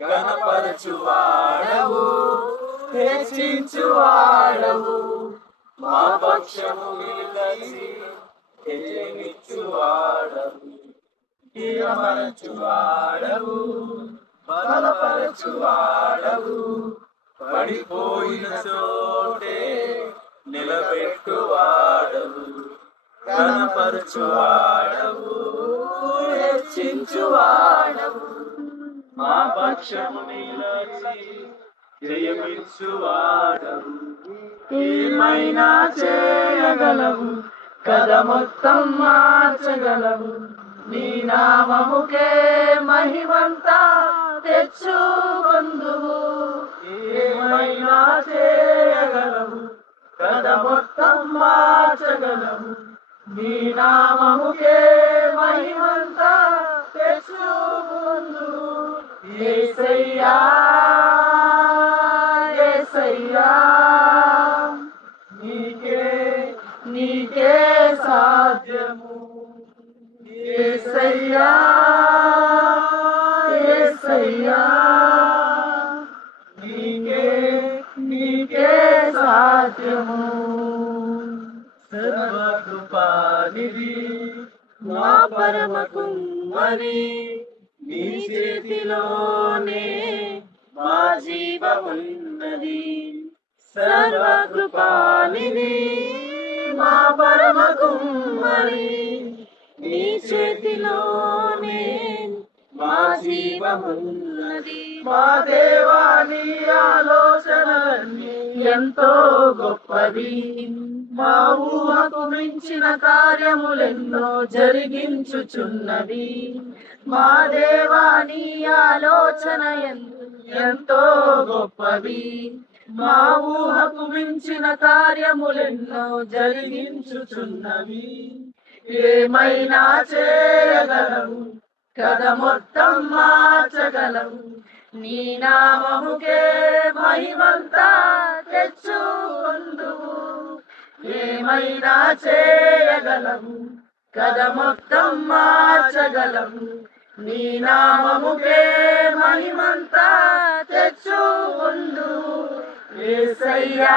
గణపరచువాడవు, హెచ్చించువాడవు, మా పక్షము నిలచి జయమిచ్చువాడవు. స్థిరపరచువాడవు, బలపరచువాడవు, పడిపోయిన చోటే నిలబెట్టువాడవు. గణపరచువాడవు, హెచ్చించువాడవు, మా పక్షము నిలచి జయమిచ్చువాడవు. ఏమైనా చేయగలవు, కథ మొత్తం మార్చగలవు, నీ నామముకే మహిమంతా తెచ్చుకొందువు. ఏమైనా చేయగలవు, కథ మొత్తం మార్చగలవు, నీ నామముకే మహిమంతా తెచ్చుకొందువు. యేసయ్యా యేసయ్యా, నీకే నీకే సాధ్యము. యేసయ్యా యేసయ్యా, నీకే నీకే సాధ్యము. సర్వకృపానిధి మా పరమ కుమ్మరి, నీ చేతిలోనే మా జీవమున్నది. సర్వకృపానిధి మా పరమ కుమ్మరి, నీ చేతిలోనే మా జీవమున్నది. మా దేవాని ఆలోచనలన్నీ ఎంతో గొప్పవి, మా ఊహకు మించిన కార్యములెన్నో జరిగించుచున్నవి. మా దేవాని ఆలోచన ఎంతో గొప్పవి, మా ఊహకు మించిన కార్యములెన్నో జరిగించుచున్నవి. ఏమైనా చేయగలవు, కథ మొత్తం మార్చగలవు, నీ నామముకే మహిమంతా తెచ్చుకొందువు. ఏమైనా చేయగలవు, కథ మొత్తం మార్చగలవు, నీ నామముకే మహిమంతా తెచ్చుకొందువు. యేసయ్యా